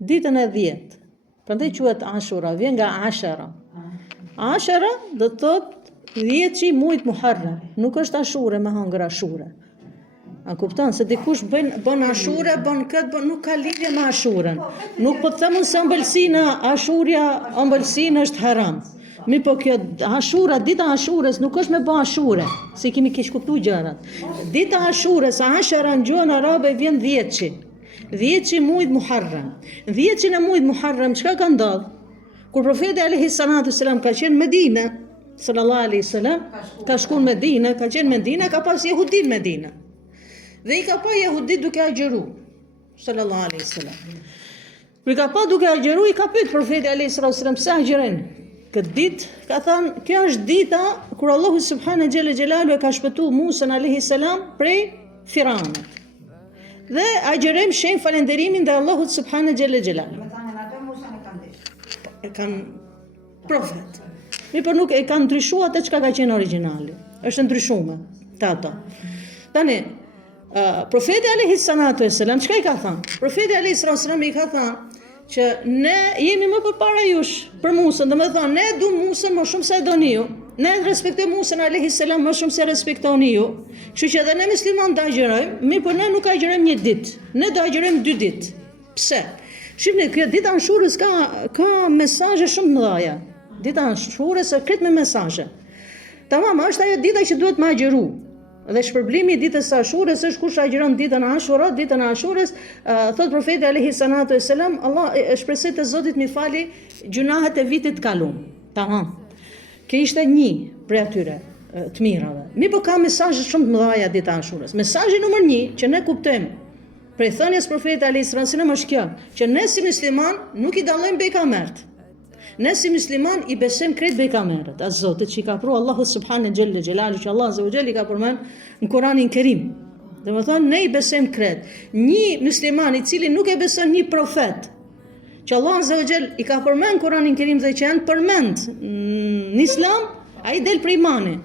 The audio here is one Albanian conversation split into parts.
ditën e 10. Prandaj quhet Ashura, vjen nga Ashara. Ashara do të thotë 10 i muajit Muharram, nuk është Ashure me hëngër Ashure. A kupton se dikush bën Ashure, bën këtë, nuk ka lidhje me Ashurën. Nuk po të them se ëmbëlsina Ashurja, ëmbëlsina është haram. Mi po kjo Ashura, dita Ashures nuk është me bë Ashure, si kemi keq kuptuar gjërat. Dita Ashures, Ashara në gjuhën arabe vjen 10-ci. 10-ci muajit Muharram. 10-ci në muajit Muharram çka ka ndodhur? Kur profeti alayhi salatu selam ka qenë në Medinë, sallallahu alaihi wasallam, ka shkuar në Medinë, ka qenë në Medinë, ka pas jehudin në Medinë. Dhe i ka pa jehudit duke agjeru, sallallahu alaihi wasallam. Kur i ka pa duke agjeru, i ka pyet profeti alayhi salatu selam pse agjeron? Këtë ditë ka thënë, kjo është dita kur Allahu subhanahu xhela xhelalu e ka shpëtuar Musa alayhi salam prej Firanit. Dhe agjerojmë shenjë falënderimin ndaj Allahut subhanahu xhela xhelalu. E kanë profet. Mi për nuk e kanë ndryshuar atë çka ka qenë origjinali. Është ndryshuar te ato. Tani profeti alayhi salatu wasalam çka i ka thënë? Profeti alayhi salatu wasalam i ka thënë që ne jemi më përpara jush për Musën, domethënë ne du Musën më shumë se e doni ju. Ne respektojmë Musën alayhi salam më shumë se respektoni ju. Kështu që edhe ne muslimanë do agjerojmë, mirë po ne nuk agjerojmë një ditë. Ne do agjerojmë 2 ditë. Pse? Shihni, kjo dita Ashurës ka mesazhe shumë të mëdha. Dita Ashurës është krejt me mesazhe. Tamam, është ajo dita që duhet më agjeru. Dhe shpërblimi i ditës së Ashurës është kush agjeron ditën e Ashura, ditën e Ashurës, thot profeti alayhi salatu wasalam, Allah shpresoj te Zoti më fali gjunahet e vitit të kaluar. Tamam. Kjo ishte një prej atyre të mirave. Mi po ka mesazhe shumë të mëdha dita e Ashurës. Mesazhi numër 1 që ne kuptojmë prej thënies profetit alayhi salatu wasalam është kjo, që ne si musliman nuk i dallojmë bejkamert. Ne si musliman i besojmë krejt bejkamerët, as Zotit që i ka pru Allahu subhanahu xhella xhelalu, që Allah azza wa jalla i ka përmend në Kur'anin Kerim. Domethënë ne i besojmë krejt. Një musliman i cili nuk e beson një profet, që Allah azza wa jalla i ka përmend në Kur'anin Kerim dhe që janë përmend në Islam, ai del prej imanit,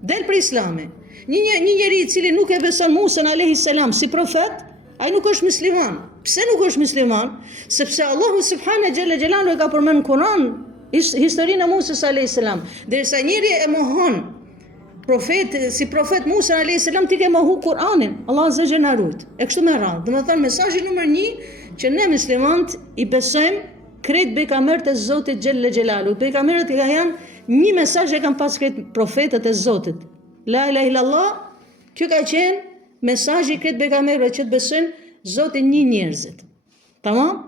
del prej Islamit. Një njeri i cili nuk e beson Musa alayhi salam si profet, ai nuk është musliman. Pse nuk është musliman? Sepse Allahu subhanahu xhela xhelalu e ka përmend në Kur'an historinë e Musës alayhi salam. Derisa njëri e mohon si profet Musa alayhi salam, ti ke mohu Kur'anin. Allah azza wa jalla rujt. E kështu me radhë. Domethënë mesazhi numër 1 që ne muslimanët i besojmë krejt bejkamerët e Zotit xhella xhelalu. Bejkamerët janë një mesazh që kanë pas krejt profetët e Zotit. La ilaha illallah, kjo ka qenë mesazhi krejt bejkamerëve që të besojnë Zotin një njerëzit. Tamam?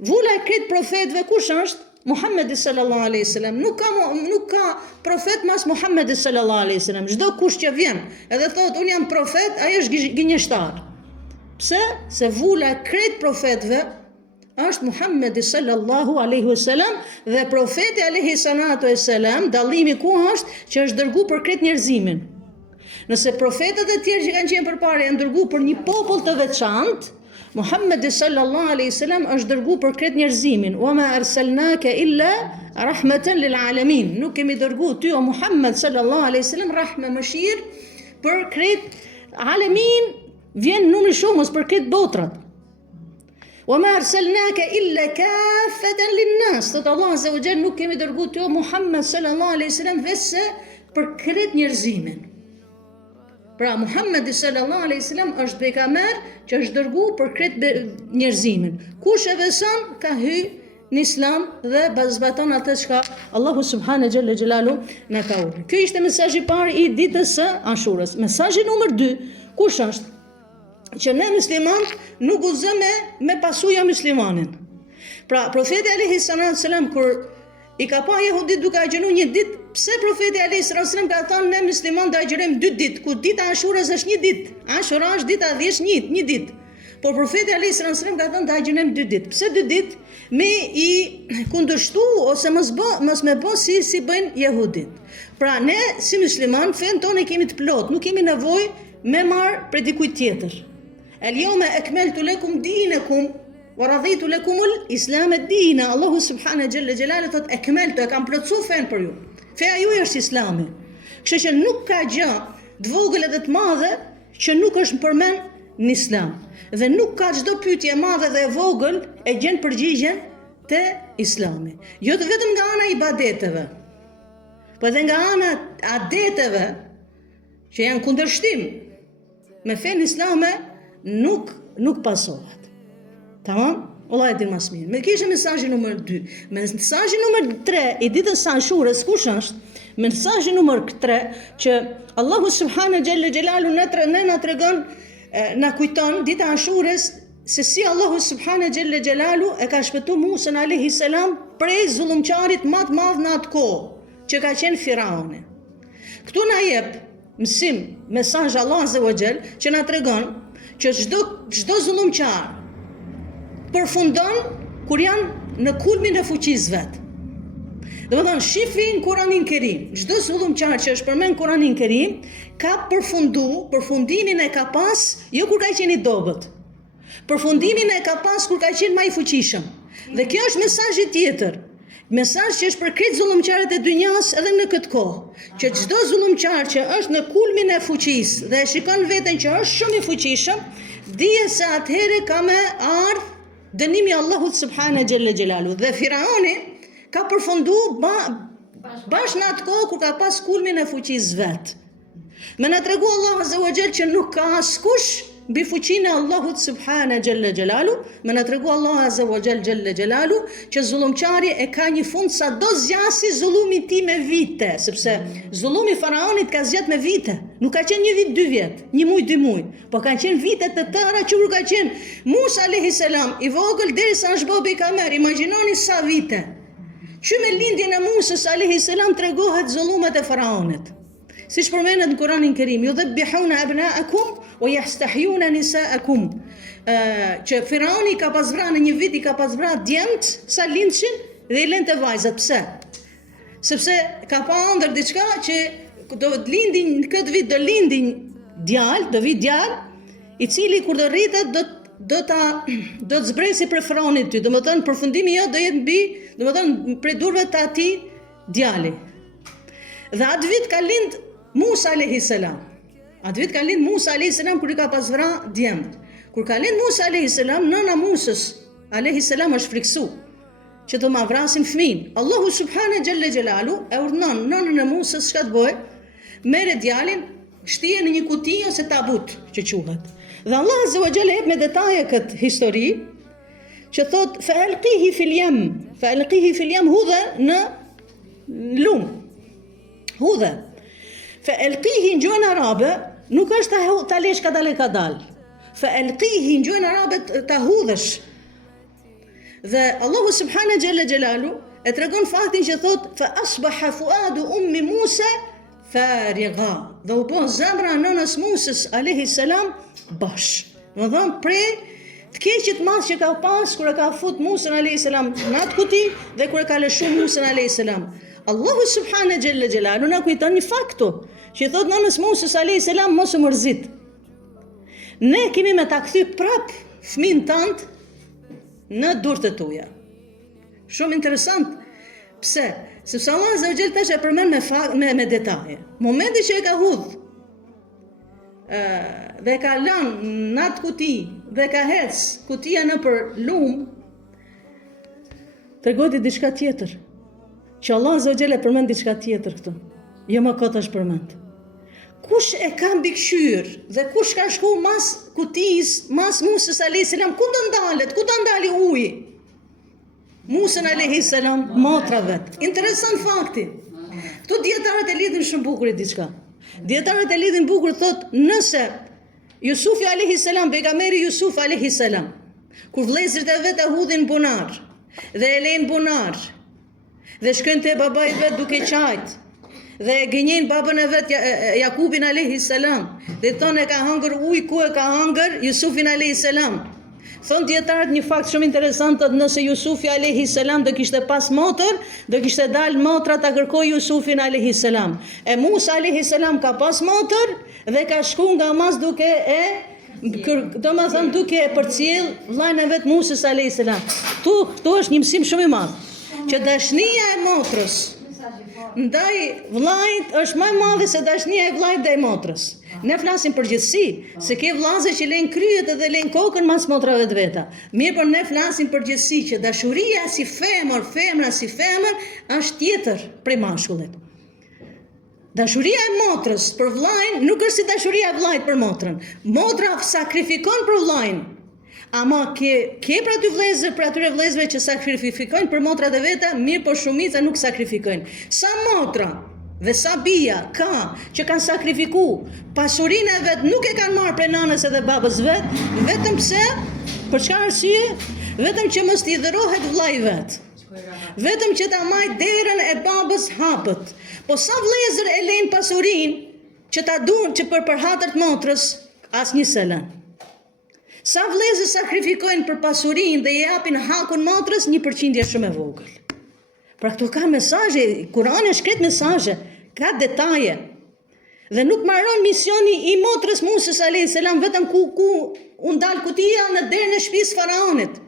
Vula e krejt profetëve kush është? Muhammedi sallallahu alaihi wasallam. Nuk ka profet mas Muhammedi sallallahu alaihi wasallam. Çdo kush që vjen edhe thotë un jam profet, ai është gënjeshtar. Pse? Se vula e krejt profetëve është Muhammedi sallallahu alaihi wasallam dhe profeti alaihi salatu wasalam, dallimi ku është që është dërguar për krejt njerëzimin. Nëse profetët e tjerë që kanë qenë përpara janë dërguar për një popull të veçantë, Muhammedi sallallahu alaihi wasallam është dërguar për krejt njerëzimin. Wa ma arsalnaka illa rahmatan lil alamin. Nuk kemi dërguar ty o Muhammed sallallahu alaihi wasallam rahme mëshir për krejt alamin, vjen numri shumë për krejt botrat. Wa ma arsalnaka illa kaffatan lin nas. Thot Allah azza wa jalla, nuk kemi dërguar ty o Muhammed sallallahu alaihi wasallam vetëm për krejt njerëzimin. Pra Muhammedi sallallahu alaihi wasallam është pejgamber që është dërguar për krejt njerëzimin. Kush e beson ka hyrë në Islam dhe zbaton atë çka Allahu subhanahu xhella xhelalu na ka urdhëruar. Ky ishte mesazhi i parë i ditës së Ashurës. Mesazhi numër 2, kush është? Që ne muslimanët nuk guxojmë me pasuja muslimanin. Pra profeti alayhi salatu wasalam kur i ka pa jehudit duke agjëruar një ditë, pse profeti alayhi salatu wasallam ka thënë ne muslimanë do agjërojmë 2 ditë, ku dita e Ashurës është një ditë. Ashura është dita e 10 një ditë. Por profeti alayhi salatu wasallam ka thënë do agjërojmë 2 ditë. Pse 2 ditë? Me i kundërshtu ose mos me bë si bëjnë jehudit. Pra ne si muslimanë fen tonë kemi të plot, nuk kemi nevojë me marr prej dikujt tjetër. El yawma akmaltu lakum dinakum wa raditu lakumul islam ad-din. Allahu subhanahu xhella xhelalu thot akmaltu, e kam plotsuar fen për ju. Feja juaj është Islami. Kështu që nuk ka gjë të vogël edhe të madhe që nuk është përmend në islam. Dhe nuk ka çdo pyetje e madhe dhe e vogël e gjen përgjigjen te islami. Jo vetëm nga ana e ibadeteve, po edhe nga ana adeteve që janë kundërshtim me fenë islame nuk pasohet. Tamam? Wallahi di mas mirë. Me kishë mesazhi numër 2. Mesazhi numër 3 i ditës së Ashurës kush është? Mesazhi numër 3 që Allahu subhanahu xhalla xhelalu na tregon, na kujton dita e Ashurës se si Allahu subhanahu xhalla xhelalu e ka shpëtuar Musa alayhi salam prej zullumçarit më të madh në atë kohë, që ka qenë Firauni. Këtu na jep mësim, mesazh Allah azza wa xal që na tregon që çdo zullumçar përfundon kur janë në kulmin e fuqisë vet. Domethënë shifri në Kur'anin Kerim, çdo zullumçar që është përmend Kur'anin Kerim ka përfundimin e ka pas jo kur ka qenë i dobët. Përfundimin e ka pas kur ka qenë më i fuqishëm. Dhe kjo është mesazhi tjetër. Mesazh që është për këtë zullumçarët e dynjas edhe në këtë kohë, që çdo zullumçar që është në kulmin e fuqisë dhe e shikon veten që është shumë i fuqishëm, dije se atëherë ka me ardh dënimi Allahut subhanahu xhalla xhelalu. Dhe Firauni ka përfunduar bashkë në atë kohë kur ka pas kulmin e fuqisë vet. Me na tregu Allah azza wa xal që nuk ka askush mbi fuqinë e Allahut subhanahu xhalla xhelalu, me na tregu Allah azza wa xal xhalla xhelalu që zullumçari e ka një fund sa do zgjasi zullumi i tij me vite, sepse zullumi i Faraonit ka zgjat me vite. Nuk ka qenë 1 vit, 2 vjet, 1 muj, 2 muj, po kanë qenë vite të tëra që kur ka qenë Musa alayhi salam i vogël derisa është bobi kamer. Imagjinoni sa vite. Që me lindjen e Musës alayhi salam tregohet zullumet e Faraonit. Siç përmendet në Kur'anin Kerim, yudhabbihuna abna'akum wa yastahyuna nisa'akum. Që Firauni ka pas vrarë në një vit, i ka pas vrarë djemt sa lindshin dhe i lente vajzat. Pse? Sepse ka pa ëndër diçka që do të lindin në këtë vit, do lindin djalë, i cili kur do rritet do të zbresi për Faraonit ty. Domethënë përfundimi jo do jetë mbi, domethënë prej durve të atij djali. Dhe atë vit ka lind Musa alayhi salam. Atë vit ka lind Musa alayhi salam kur i ka pas vrarë djemt. Kur ka lind Musa alayhi salam, nëna Musës alayhi salam është friksu që do ma vrasin fëmin. Allahu subhanahu xhalla xhelalu e urdhnon nënën e Musës çka të bëjë? Merre djalin, shtyje në një kuti ose tabut që quhet. Dhe Allah azza wa jalla jep me detaje këtë histori që thot fa'alqihi fil yam hudha në lum. Hudha. Fa'alqihi në gjuhën arabe nuk është ta lesh ka dal. Fa'alqihi në gjuhën arabe ta hudhësh. Dhe Allahu subhanahu xhalla xhelalu e tregon faktin që thot fa asbaha fuadu ummi Musa farigha. Dhe u bën zemra nënës Musës alayhi salam bash. Do thon prej të keqit madh që ka pas kur e ka fut Musën alayhi salam në atë kuti dhe kur e ka lëshuar Musën alayhi salam. Allahu subhanahu xhalla xhelalu na kujton një fakt që thot nënës Musës alayhi salam mos u mërzit. Ne kemi me ta kthy prap fëmin tant në durët e tuja. Shumë interesant. Pse? Sepse Allah azza wa jalla tash e përmend me detaje. Momenti që e ka hudh dhe ka lënë në atë kuti dhe ka hec kutia nëpër lum, tregoti diçka tjetër. Që Allah azza wa jalla përmend diçka tjetër këtu. Jo më kot është përmend. Kush e ka mbikëqyr dhe kush ka shku mas kutis, mas Musës alayhi salam, ku do ndalet? Ku do ndali uji? Musën alayhi salam, motra vet. Interesant fakti. Këtu dietarët e lidhin shumë bukur diçka. Dietarët e lidhin bukur thot nëse Jusufi alayhi salam, pejgamberi Jusuf alayhi salam, kur vëllezërit e vet e hudhin bunar dhe e lejnë bunar dhe shkojnë te babai i vet duke qajt dhe gënjen babën e vet Jakubin alayhi salam dhe thonë e ka hëngër ujë, ku e ka hëngër Jusufin alayhi salam. Thon dietarët një fakt shumë interesant, thotë nëse Jusufi alayhi salam do kishte pas motër, do kishte dalë motra ta kërkoj Jusufin alayhi salam. E Musa alayhi salam ka pas motër dhe ka shku nga mas duke duke e përcjell vllajën e vet Musës alayhi salam. Këtu është një mësim shumë i madh, që dashnia e motrës ndaj vllajit është më e madhe se dashnia e vllajit ndaj motrës. Ne flasim përgjithësi, se ke vllazë që lejnë kryet edhe lejnë kokën mas motrave të veta. Mirë, por ne flasim përgjithësi që dashuria si femër, femra si femër, është tjetër prej mashkullit. Dashuria e motrës për vllajën nuk është si dashuria e vllajt për motrën. Motra sakrifikon për vllajën. Ama ke për aty vëllezër, për atyre vëllezërve që sakrifikojnë për motrat e veta, mirë, por shumica nuk sakrifikojnë. Sa motra dhe sa bija ka që kanë sakrifiku pasurinë e vet, nuk e kanë marrë prej nanës edhe babës vet, vetëm pse, për çfarë arsye? Vetëm që mos t'i dhërohet vllai vet. Vetëm që ta maj derën e babës hapët. Po sa vëllezër e lejnë pasurinë që ta duan që për hatër të motrës, asnjë selan. Sa vëllezër sakrifikojnë për pasurinë dhe i japin hakun motrës, 1% shumë e vogël. Pra këto ka mesazhe, Kurani shkret mesazhe, ka detaje. Dhe nuk marron misioni i motrës Musës alayhis salam vetëm ku u ndal kutia në derën e shtëpisë faraonit.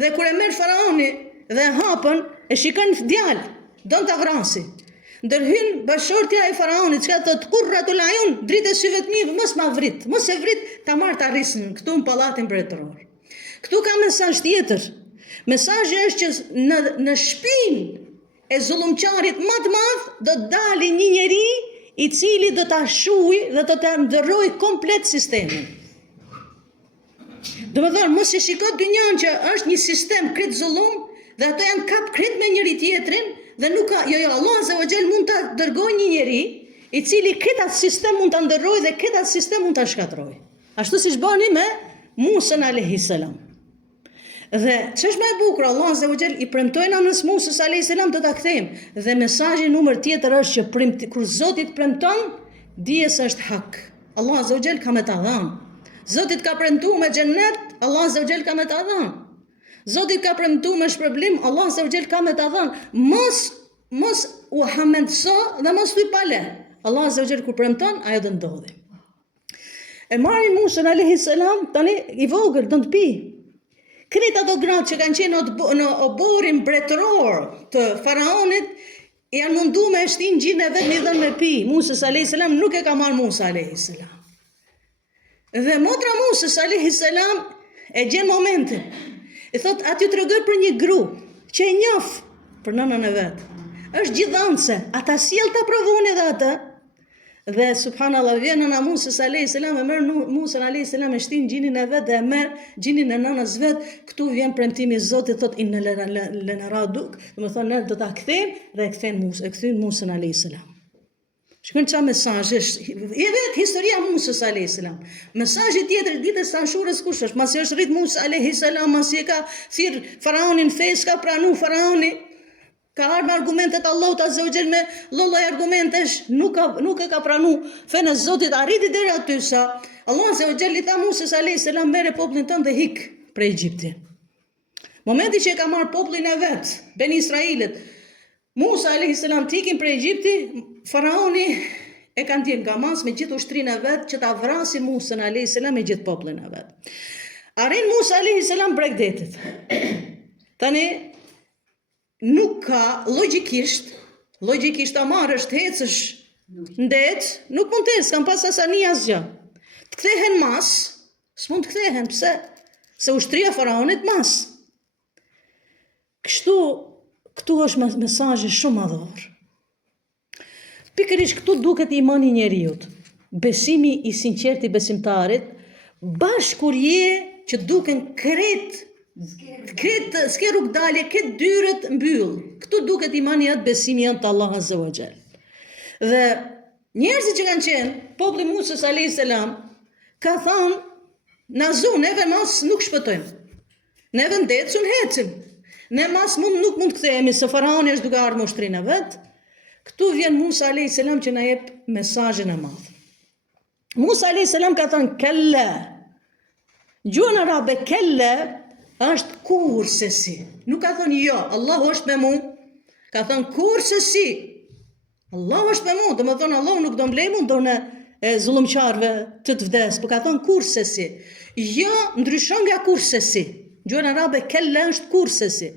Dhe kur e merr faraoni dhe hapën, e shikon djalë, don ta vrasi. Ndërhyn bashortja e faraonit, çka thot kurratul ayun, dritë syve të mi, mos ma vrit, mos e vrit, ta marr ta rrisin këtu në pallatin mbretëror. Këtu ka mesazh tjetër. Mesazhi është që në shpinë e zullumçarit më të madh do të dalë një njeri i cili do ta shuhë dhe do ta ndërrojë komplet sistemin. Domethënë mos e shiko dynjan që është një sistem krejt zullum dhe ato janë kap krejt me njëri tjetrin. Dhe nuk ka, jo, Allah Azza wa Jall mund ta dërgojë një njeri i cili këtë sistem mund ta ndërrojë dhe këtë sistem mund ta shkatërrojë. Ashtu siç bëni me Musën alayhis salam. Dhe ç'është më e bukur, Allah Azza wa Jall i premtoi nanës Musës alayhis salam do ta kthejmë. Dhe mesazhi numër tjetër është që kur Zoti të premton, dije se është hak. Allah Azza wa Jall ka me ta dhënë. Zoti ka premtuar me xhennet, Allah Azza wa Jall ka me ta dhënë. Zoti ka premtuar me shpërblim, Allah Azza wa Jall ka me ta dhënë. Mos u hamendso dhe mos thuj pale. Allah Azza wa Jall kur premton, ajo do ndodhi. E marrin Musën alayhis salam, tani i vogël do të pi. Krejt ato gratë që kanë qenë në oborin mbretëror të faraonit, janë mundu me shtin gjinën e vetë një dhënë me pi. Musës alayhis salam nuk e ka marrë Musa alayhis salam. Dhe motra Musës alayhis salam e gjen momentin. I thot, aty të regoj për një gru, që e njof për nënën e vetë. Është gjithanse, ata sjell ta provoni dhe ata. Dhe subhanallah vjen nëna Musës alayhis salam e merr Musën alayhis salam e shtin gjinin e vet dhe e merr gjinin e nënës vet. Këtu vjen premtimi i Zotit, thot inna lanaraduk, do të thonë ne do ta kthejmë dhe e kthejnë Musën alayhis salam. Shkon çfarë mesazh është? I vet historia e Musës alayhis salam. Mesazhi tjetër ditës së Ashurës kush është? Masi është rrit Musa alayhis salam, masi e ka thirr faraonin fes, ka pranu faraoni. Ka ardhur argumentet Allahut Azza wa Jall me lloj argumentesh, nuk e ka pranu fenë e Zotit, arriti deri aty sa Allah Azza wa Jall i tha Musës alayhis salam merre popullin tënd dhe hik prej Egjiptit. Momenti që e ka marr popullin e vet, Ben Israilit, Musa alayhis salam tikin prej Egjipti, faraoni e kanë dhënë gamas me gjithë ushtrinë e vet që ta vrasin Musën alayhis salam me gjithë popullin e vet. Arrin Musa alayhis salam bregdetit. Tani nuk ka logjikisht ta marrësh të hecësh ndet, nuk mund të ecë, kanë pas asani asgjë. Të kthehen mas, s'mund të kthehen, pse? Se ushtria e faraonit mas. Këtu është mesazhi shumë madhor. Pikërisht këtu duket imani i njeriut, besimi i sinqert i besimtarit, bashkë kur je që duken krejt s'ke rrugë dalje, këtë dyrët mbyll. Këtu duket imani atë besimi janë të Allah Azza wa Jall. Dhe njerëzit që kanë qenë, populli Musës alayhis salam, ka thënë, na zu, neve mas nuk shpëtojmë. Neve ndecun hecim. Ne mas nuk mund kthehemi se faraoni është duke ardhur me ushtrinë e vet. Këtu vjen Musa alayhis salam që na jep mesazhin e madh. Musa alayhis salam ka thënë kella. Gjuhën arabe kella është kur se si. Nuk ka thënë jo, Allahu është me mu. Ka thënë kur se si. Allahu është me mu, do të thonë Allahu nuk do mblej mund dorë e zullumçarëve të vdes, por ka thënë kur se si. Jo, ndryshon nga kur se si. Gjuhën arabe kella është kur se si.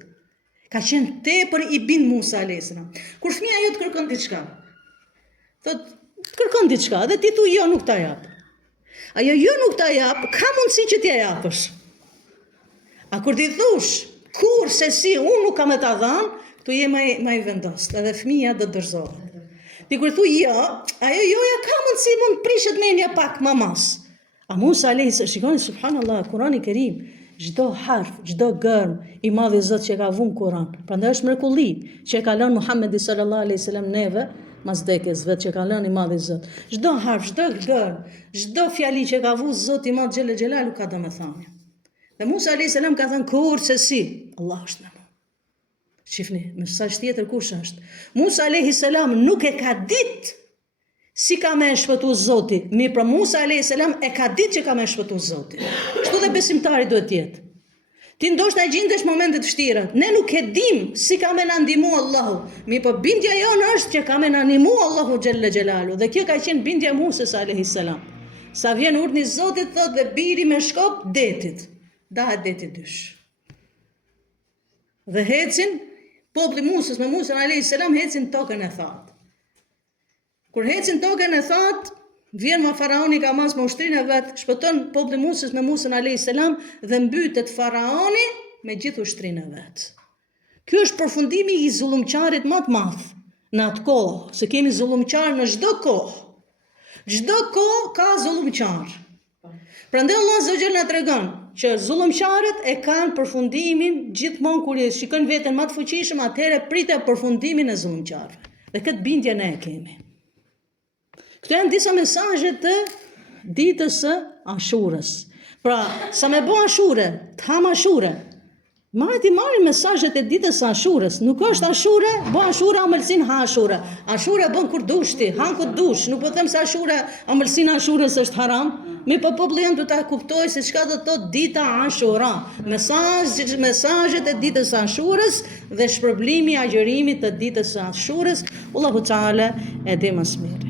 Ka qenë tepër i bin Musa alayhis salam. Kur fëmia jote kërkon diçka, thot Të kërkon diçka dhe ti thu jo nuk ta jap. Ajo jo nuk ta jap, ka mundësi që t'ja japësh. A kur ti thush, kur se si unë nuk kam e ta dhanë, këtu je ma i vendost, edhe fëmija do të dorëzohet. Ti kur thu jo, ajo joja ka mundësi mund prishet menja pak mamas. A Musa alayhis, shikoni subhanallahu, Kurani i Kerim, çdo harf, çdo gërm i madhi Zot që ka vënë Kur'an. Prandaj është mrekulli që e ka lënë Muhamedi sallallahu alaihi wasallam neve, mas dekës vetë që ka lënë i madhi Zot. Çdo harf, çdo gërm, çdo fjali që ka vënë Zoti i Madh xhelel xhelalu ka domethënie. Dhe Musa alayhis salam ka thënë kur se si, Allah është me mua. Shifni, mesazh tjetër kush është? Musa alayhis salam nuk e ka ditë si ka me shpëtu Zoti, mi pra Musa alayhis salam e ka ditë që ka me shpëtu Zoti. Kështu dhe besimtari duhet jetë. Ti ndoshta gjendesh momente të vështira. Ne nuk e dim si ka me na ndihmu Allahu. Mi po bindja jonë është që ka me na ndihmu Allahu xhella xhelalu. Dhe kjo ka qenë bindja Musës alayhis salam. Sa vjen urdhni i Zotit thot dhe biri me shkop detit. Dahet deti dysh. Dhe hecin populli Musës me Musën alayhis salam hecin tokën e thatë. Kur hecin tokën e thatë, vjen ma faraoni ka mas me ushtrinë e vetë, shpëton populli Musës me Musën alayhis salam dhe mbytet faraoni me gjithë ushtrinë e vetë. Ky është përfundimi i zullumqarit më të madh në atë kohë, se kemi zullumqar në çdo kohë. Çdo kohë ka zullumqar. Prandaj Allah azza wa jalla na tregon që zullumqarët e kanë përfundimin gjithmonë kur e shikojnë veten më të fuqishëm, atëherë pritet përfundimin e zullumqarëve. Dhe këtë bindje ne e kemi. Këto janë disa mesazhe të ditës së Ashurës. Pra, sa me bo Ashure, të ham Ashure, marrin mesazhet e ditës së Ashurës. Nuk është Ashure, bo Ashure, amëlsin ha Ashure. Ashure bën kur dush ti, han kur dush. Nuk po them se Ashure, amëlsin Ashurës është haram. Mi po populli janë du ta kuptoj se çka do të thotë dita Ashura. Mesazhet e ditës së Ashurës dhe shpërblimi i agjërimit të ditës së Ashurës. Allahu Teala e di më së miri.